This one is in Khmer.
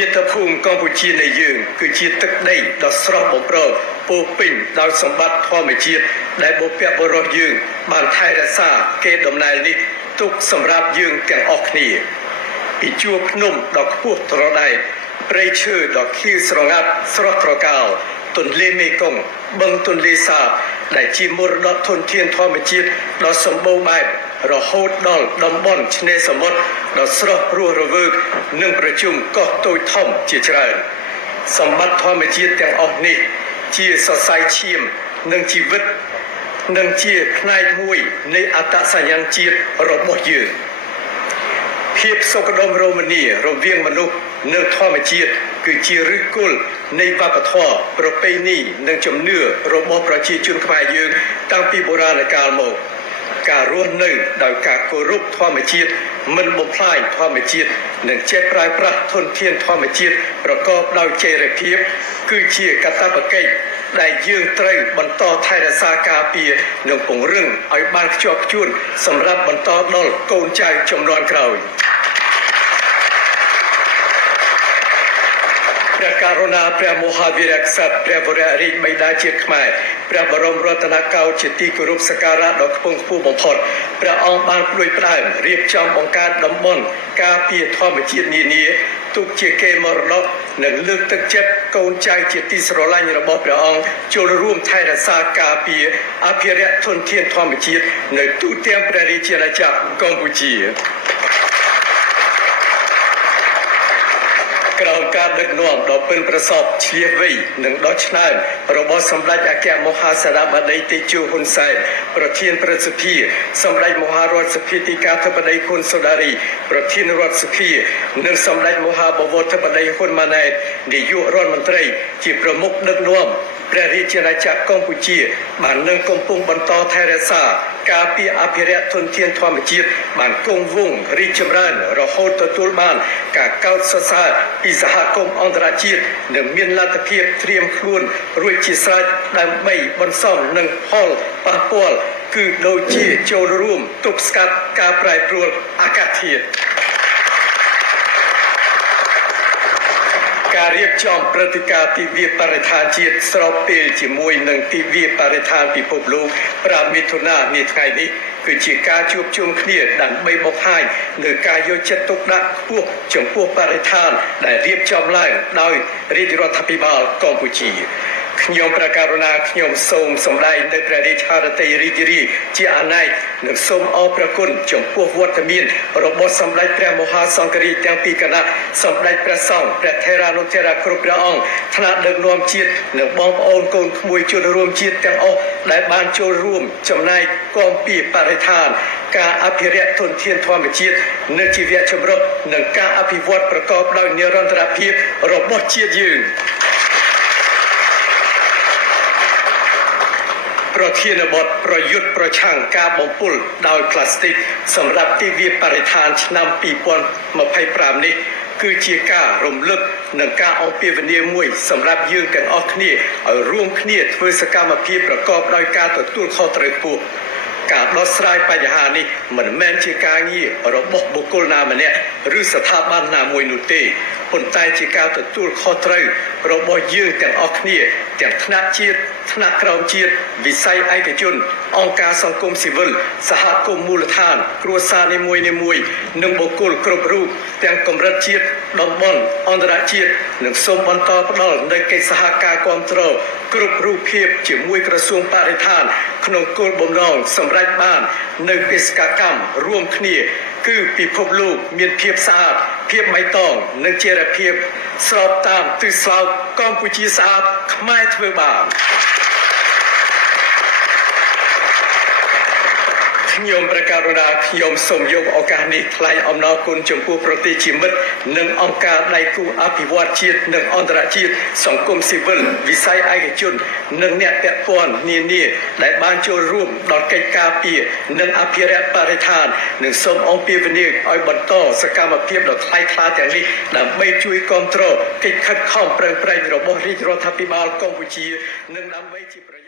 មាតុភូមិកម្ពុជានៃយើងគឺជាទឹកដីដ៏ស្រស់បំព្រងពោពេញដោយសម្បត្តិធម្មជាតិដែលបុព្វបុរសយើងបានថែរក្សាកេរដំណែលនេះទុកសម្រាប់យើងទាំងអស់គ្នាពីជួរភ្នំដ៏ខ្ពស់ត្រដែតព្រៃឈើដ៏ខៀវស្រងាត់ស្រស់ត្រកាលទន្លេមេគង្គបឹងទន្លេសាបដែលជាមរតកធនធានធម្មជាតិដ៏សម្បូរបែបរហូតដល់តំបន់ឆ្នេរសមុទ្រដ៏ស្រស់រស់រវើកនិងប្រជុំកោះតូចធំជាច្រើនសម្បត្តិធម្មជាតិទាំងអស់នេះជាសរសៃឈាមនិងជីវិតនិងជាផ្នែកមួយនៃអត្តសញ្ញាណជាតិរបស់យើងភាពសុខដុមរមនារវាងមនុស្សនិងធម្មជាតិគឺជាឫសគល់នៃវប្បធម៌ប្រពៃណីនិងជំនឿរបស់ប្រជាជនខ្មែរយើងតាំងពីបុរាណកាលមកការរស់នៅដោយការគោរពធម្មជាតិមិនបំផ្លាញធម្មជាតិនិងចេះប្រើប្រាស់ធនធានធម្មជាតិប្រកបដោយចីរភាពគឺជាកាតព្វកិច្ចដែលយើងត្រូវបន្តថែរក្សាការពារនិងពង្រឹងឲ្យបានខ្ជាប់ខ្ជួនសម្រាប់បន្តដល់កូនចៅជំនាន់ក្រោយព្រះករុណាព្រះមហាវីរក្សត្រព្រះវររាជបិតាជាតិខ្មែរព្រះបរមរតនកោដ្ឋជាទីគោរពសក្ការៈដ៏ខ្ពង់ខ្ពស់បំផុតព្រះអង្គបានព្រួយផ្ដើមរៀបចំបង្កើតតំបន់ការពារធម្មជាតិនានាទុកជាកេរមរតកនិងលើកទឹកចិត្តកូនចៅជាទីស្រឡាញ់របស់ព្រះអង្គចូលរួមថែរក្សាការពារអភិរក្សធនធានធម្មជាតិនៅទូទាំងព្រះរាជាណាចក្រកម្ពុជាក្រោមការដឹកនាំដ៏ប៉ិនប្រសប់ឆ្លៀសវៃនិងដ៏ឆ្នើមរបស់សម្ដេចអគ្គមហាសេនាបតីតេជោហ៊ុនសែនប្រធានព្រឹទ្ធសភាសម្ដេចមហារដ្ឋសភាទីកាធិបតីខុនសូដារីប្រធានរដ្ឋសភានិងសម្ដេចមហាបវរធិបតីហ៊ុនម៉ាណែតនាយករដ្ឋមន្ត្រីជាប្រមុខដឹកនាំព្រះរាជាណាចក្រកម្ពុជាបាននឹងកំពុងបន្តថែរក្សាការពារអភិរក្សធនធានធម្មជាតិបានគង់វង្សរីកចម្រើនរហូតទទួលបានការកោតសរសើរពីសហគមន៍អន្តរជាតិនិងមានលទ្ធភាពត្រៀមខ្លួនរួចជាស្រេចដើម្បីបន្សំនឹងផលប៉ះពាល់គឺដូចជាចូលរួមទប់ស្កាត់ការប្រែប្រួលអាកាសធាតុការរៀបចំព្រឹត្តិការណ៍ទិវាបរិស្ថានជាតិស្របពេលជាមួយនឹងទិវាបរិស្ថានពិភពលោក5មិថុនានាថ្ងៃនេះគឺជាការជួបជុំគ្នាដើម្បីបង្ហាញនូវការយកចិត្តទុកដាក់ខ្ពស់ចំពោះបរិស្ថានដែលរៀបចំឡើងដោយរាជរដ្ឋាភិបាលកម្ពុជាខ្ញុំព្រះករុណាខ្ញុំសូមសម្ដែងនៅព្រះរាជហឫទ័យរីករាយជាអាណិកនិងសូមអរព្រគុណចំពោះវត្តមានរបស់សម្ដេចព្រះមហាសង្ឃរាជទាំងពីរគណៈសម្ដេចព្រះសង្ឃព្រះថេរានុថេរៈគ្រប់ព្រះអង្គថ្នាក់ដឹកនាំជាតិនិងបងប្អូនកូនក្មួយជនរួមជាតិទាំងអស់ដែលបានចូលរួមចំណែកគាំពារបរិស្ថានការអភិរក្សធនធានធម្មជាតិនិងជីវៈចម្រុះនិងការអភិវឌ្ឍប្រកបដោយនិរន្តរភាពរបស់ជាតិយើងប្រធានបទប្រយុទ្ធប្រឆាំងការបំពុលដោយផ្លាស្ទិកសម្រាប់ទិវាបរិស្ថានឆ្នាំ2025នេះគឺជាការរំលឹកនិងការអំពាវនាវមួយសម្រាប់យើងទាំងអស់គ្នាឲ្យរួមគ្នាធ្វើសកម្មភាពប្រកបដោយការទទួលខុសត្រូវខ្ពស់ការដោះស្រាយបញ្ហានេះមិនមែនជាការងាររបស់បុគ្គលណាម្នាក់ឬស្ថាប័នណាមួយនោះទេប៉ុន្តែជាការទទួលខុសត្រូវរបស់យើងទាំងអស់គ្នាទាំងថ្នាក់ជាតិថ្នាក់ក្រោមជាតិវិស័យឯកជនអង្គការសង្គមស៊ីវិលសហគមន៍មូលដ្ឋានគ្រួសារនីមួយៗនិងបុគ្គលគ្រប់រូបទាំងកម្រិតជាតិតំបន់អន្តរជាតិនិងសូមបន្តផ្ដល់នូវកិច្ចសហការគាំទ្រគ្រប់រូបភាពជាមួយក្រសួងបរិស្ថានក្នុងគោលបំណងសម្រេចបាននូវបេសកកម្មរួមគ្នាគឺពិភពលោកមានភាពស្អាតភាពបៃតងនិងចីរភាពស្របតាមទិសស្លោកកម្ពុជាស្អាតខ្មែរធ្វើបានខ្ញុំព្រះករុណាខ្ញុំសូមយកឱកាសនេះថ្លែងអំណរគុណចំពោះប្រទេសជាមិត្តនិងអង្គការដៃគូអភិវឌ្ឍជាតិនិងអន្តរជាតិសង្គមស៊ីវិលវិស័យឯកជននិងអ្នកពាក់ព័ន្ធនានាដែលបានចូលរួមដល់កិច្ចការពារនិងអភិរក្សបរិស្ថាននិងសូមអំពាវនាវឲ្យបន្តសកម្មភាពដ៏ថ្លៃថ្លាទាំងនេះដើម្បីជួយគាំទ្រកិច្ចខិតខំប្រឹងប្រែងរបស់រាជរដ្ឋាភិបាលកម្ពុជានិងដើម្បីជា